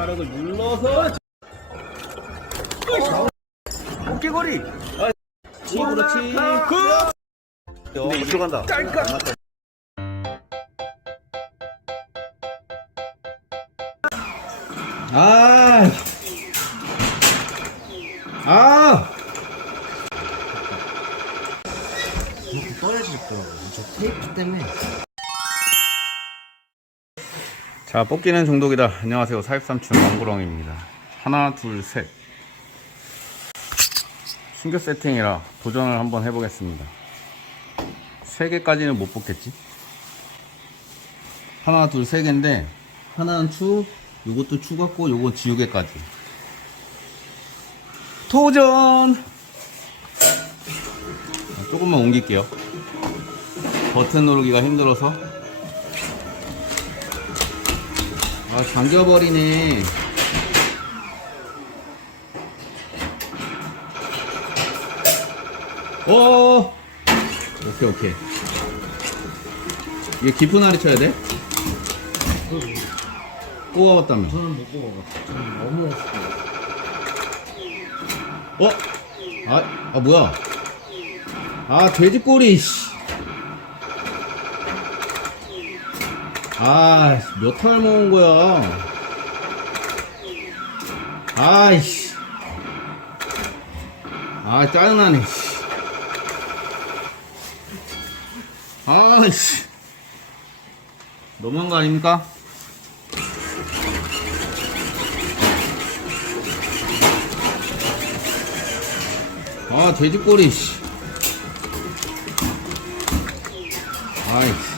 화력을 눌러서 어깨거리. 치 그렇지 그 근데 이 들어간다. 아, 아, 떠야지 있더라고. 저 테이프 때문에. 자 뽑기는 중독이다. 안녕하세요. 사입삼촌 왕구렁입니다. 하나 둘셋. 신규 세팅이라 도전을 한번 해보겠습니다. 3개까지는 못 뽑겠지? 하나 둘 세 개인데 하나는 추 요것도 추 같고 요거 지우개까지. 도전! 자, 조금만 옮길게요. 버튼 누르기가 힘들어서 아 잠겨버리네 어 오케이 오케이 이게 깊은 알이 쳐야 돼? 꼬아왔다며 저는 못. 저는 너무 어? 아, 아 뭐야 아 돼지꼬리 씨. 아몇 알 모은 거야 아이씨 아 짜증나네 씨. 아이씨 너무한 거 아닙니까? 아 돼지꼬리 씨. 아이씨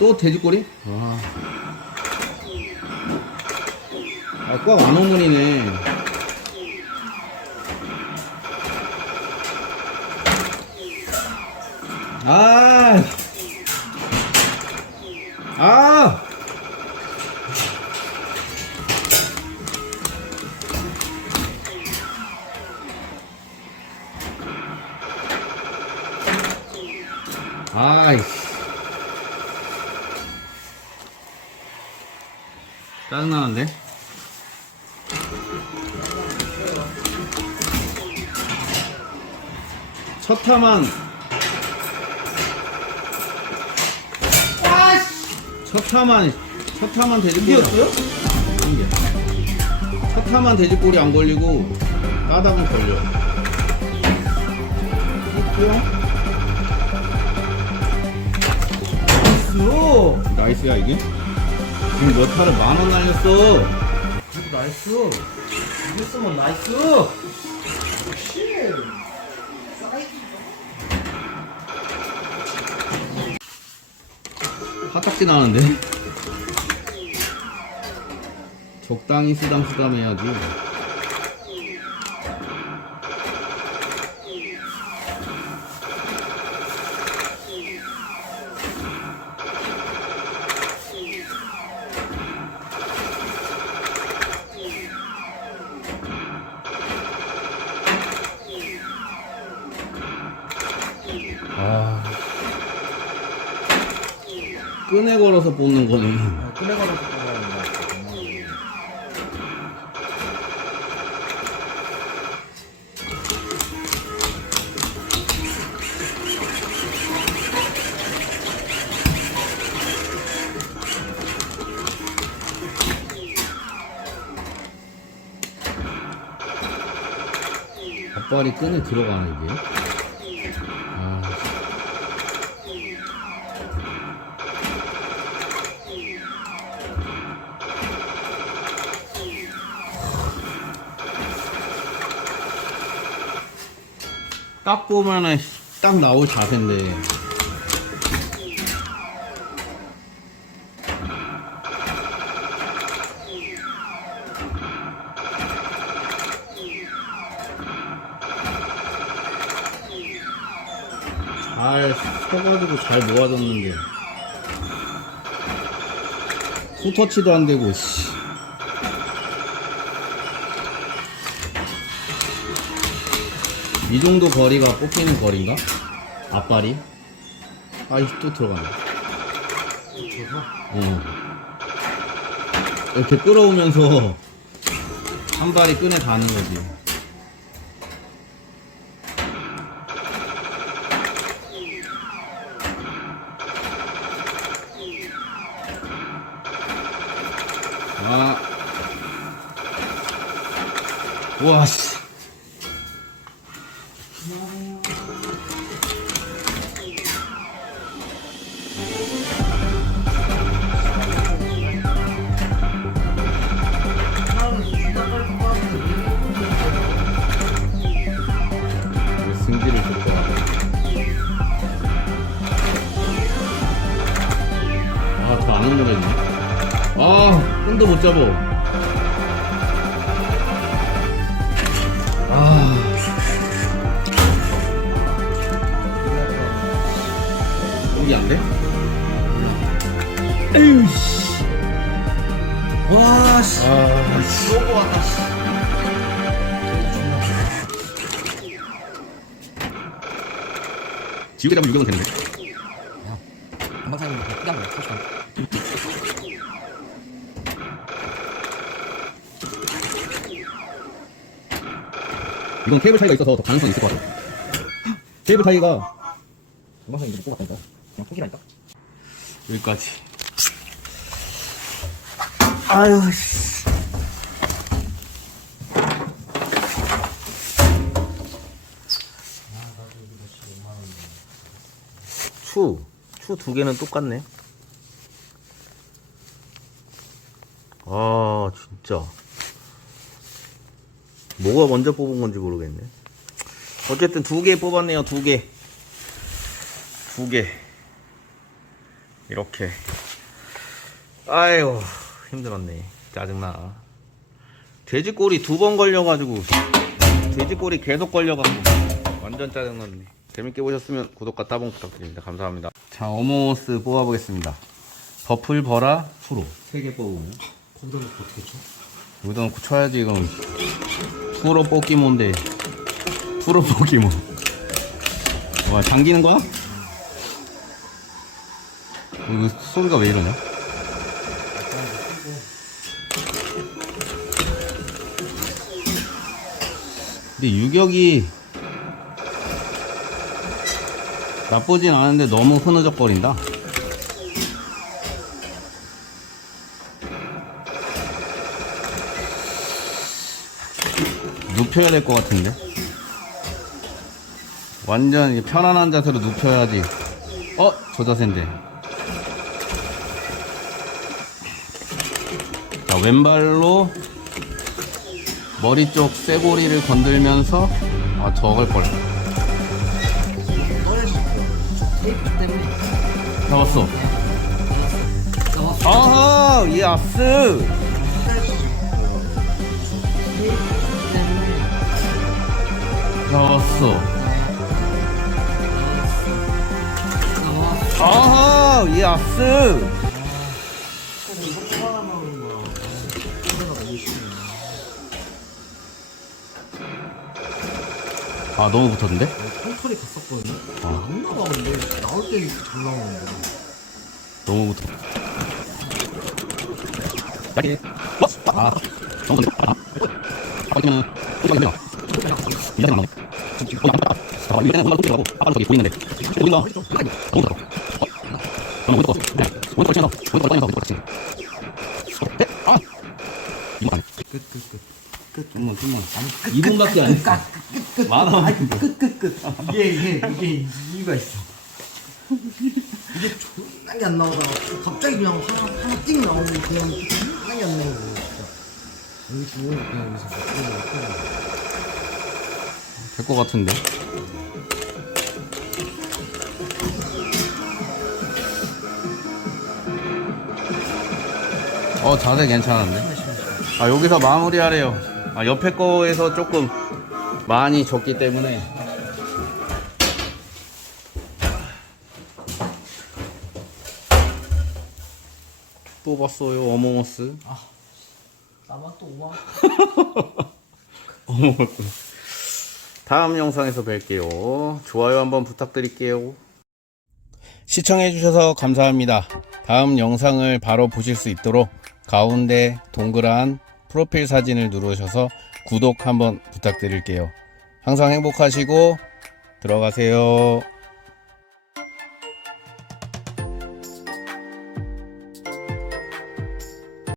또 돼지꼬리? 아, 아꽉안 오문이네 아, 아, 아이씨. 짜증나는데? 첫 타만 첫 타만 첫 타만 돼지꼬리 이겼어요? 첫 타만 돼지꼬리 안 걸리고 따닥은 걸려 수. 나이스야 이게 지금 몇 타를 만원 날렸어 그래도 나이스. 이겼으면 나이스. 화딱지 나는데 적당히 쓰담쓰담 해야지 끈에 걸어서 뽑는 거네 아, 끈에 걸어서 뽑아야 된다. 앞발이 끈에 들어가네 이게 딱 보면은 딱 나올 자세인데 잘 서가지고 잘 모아졌는데 투터치도 안 되고 씨. 이 정도 거리가 뽑히는 거리인가? 앞발이? 아이 또 들어가네 어. 이렇게 끌어오면서 한 발이 끈에 닿는 거지 아. 와, 씨. 줄 거야. 아, 더안 올라가 있네. 아, 끈도 못 잡어. 여기 안 돼? 에휴, 씨. 와, 씨. 아, 씨. 너무 왔다, 씨. 지우개 잡으면 유경은 되는데. 금방사님 그냥 뭐 터치만. 이건 케이블 차이가 있어서 더 가능성이 있을 것 같아. 케이블 차이가 금방사님 이거 뽑았다니까. 그냥 포기라니까. 여기까지. 아유, 씨. 추. 추 두 개는 똑같네. 아, 진짜. 뭐가 먼저 뽑은 건지 모르겠네. 어쨌든 두 개 뽑았네요, 두 개. 두 개. 이렇게. 아유, 힘들었네. 짜증나. 돼지꼬리 두 번 걸려가지고, 돼지꼬리 계속 걸려가지고, 완전 짜증났네. 재밌게 보셨으면 구독과 따봉 부탁드립니다. 감사합니다. 자, 어몽어스 뽑아보겠습니다. 버플 버라 프로. 세개 뽑으면. 거기다 놓고 어떻게 쳐? 여기다 놓고 쳐야지, 그럼. 프로 뽑기몬데. 프로 뽑기몬. 와, 당기는 거야? 어, 이거 소리가 왜 이러냐? 근데 유격이 나쁘진 않은데 너무 흐느적거린다. 눕혀야 될 것 같은데. 완전 편안한 자세로 눕혀야지. 어? 저 자세인데. 왼발로 머리 쪽 쇠고리를 건들면서 아, 저걸 걸. 잡았어. 아하, 예스. 잡았어. 아하, 예스. 아, 너무 붙었는데? 털털이 갔었거든요. 아. 안 나가는데 나올 때 이렇게 잘 나오는데. 너무 붙어. 짜리. 어? 아, 정선. 아, 아빠는 혼자 힘들어. 이자는 나오네. 어, 나 아, 이자는 혼자 고 아빠는 저기 보이는데. 보인다. 너무 붙어. 어? 오른쪽 거. 네. 오른쪽 꺼내면서 왼쪽 같이. 어? 네? 아! 이거. 끝, 끝, 끝. 끝. 좀만, 좀만. 아니, 끝, 2분밖에 안 했어. 끝, 끝. 많아. 아니, 끝, 끝, 끝. 이게, 이게, 이게 이유가 있어. 이게 존나 게 안 나오다가 갑자기 그냥 하나, 하나 띵 나오고 그냥 존나 게 안 나오고. 진짜. 여기 주워 그냥 여기서 먹고 먹고. 될것 같은데. 어, 자세 괜찮은데? 아, 여기서 마무리하래요. 아, 옆에 거에서 조금 많이 줬기 때문에. 또 봤어요 어몽어스. 아 나만 또 오마 어몽어스. 다음 영상에서 뵐게요. 좋아요 한번 부탁드릴게요. 시청해주셔서 감사합니다. 다음 영상을 바로 보실 수 있도록 가운데 동그란 프로필 사진을 누르셔서 구독 한번 부탁드릴게요. 항상 행복하시고 들어가세요.